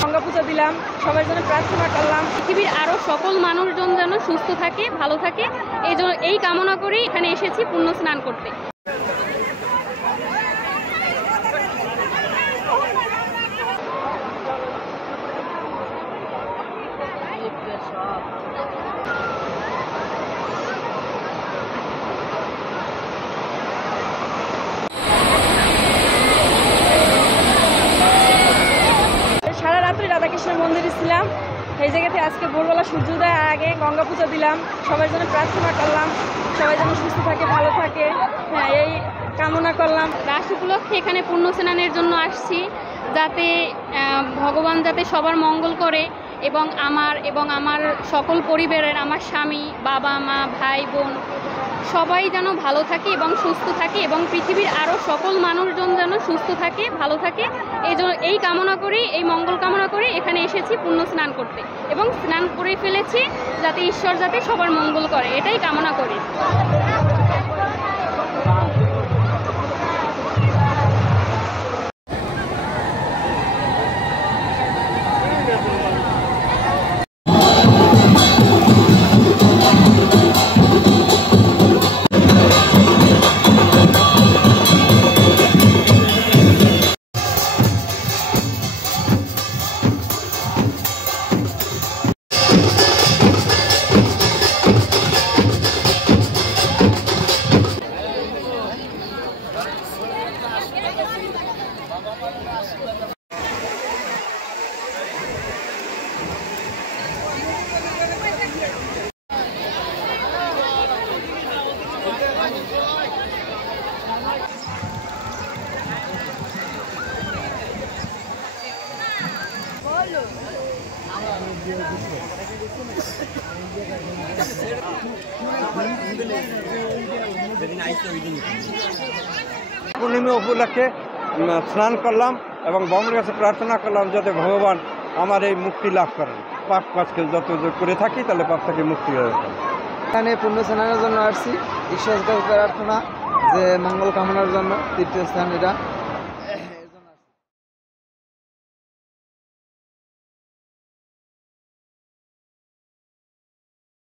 গঙ্গা পূজা দিলাম, সবার জন্য প্রার্থনা করলাম, পৃথিবীর আরো সকল মানুষজন যেন সুস্থ থাকে, ভালো থাকে, এই কামনা করেই এখানে এসেছি পুণ্য স্নান করতে। সারা রাত্রি রাধাকৃষ্ণের মন্দিরে ছিলাম। এই জায়গাতে আজকে ভোরবেলা সূর্যোদয়ের আগে গঙ্গা পূজা দিলাম, সবার জন্য প্রার্থনা করলাম, সবাই যেন সুস্থ থাকে, ভালো থাকে, হ্যাঁ এই কামনা করলাম। রাস উপলক্ষে এখানে পুণ্য স্নানের জন্য আসছি, যাতে ভগবান যাতে সবার মঙ্গল করে এবং আমার সকল পরিবারের, আমার স্বামী, বাবা মা, ভাই বোন সবাই যেন ভালো থাকে এবং সুস্থ থাকে এবং পৃথিবীর আরও সকল মানুষজন যেন সুস্থ থাকে, ভালো থাকে, এই কামনা করেই, এই মঙ্গল কামনা করে এখানে এসেছি পুণ্য স্নান করতে এবং স্নান করে ফেলেছি, যাতে ঈশ্বর যাতে সবার মঙ্গল করে, এটাই কামনা করি। পূর্ণিমা উপলক্ষে স্নান করলাম এবং ভগবানের কাছে প্রার্থনা করলাম যাতে ভগবান আমার এই মুক্তি লাভ করেন। পাপ কাজকে যত করে থাকি তাহলে পাপ থেকে মুক্তি হয়ে যায়। এখানে পুণ্য স্নানের জন্য আসছি, ঈশ্বরের কাছে প্রার্থনা যে মঙ্গল কামনার জন্য তীর্থস্থান এটা।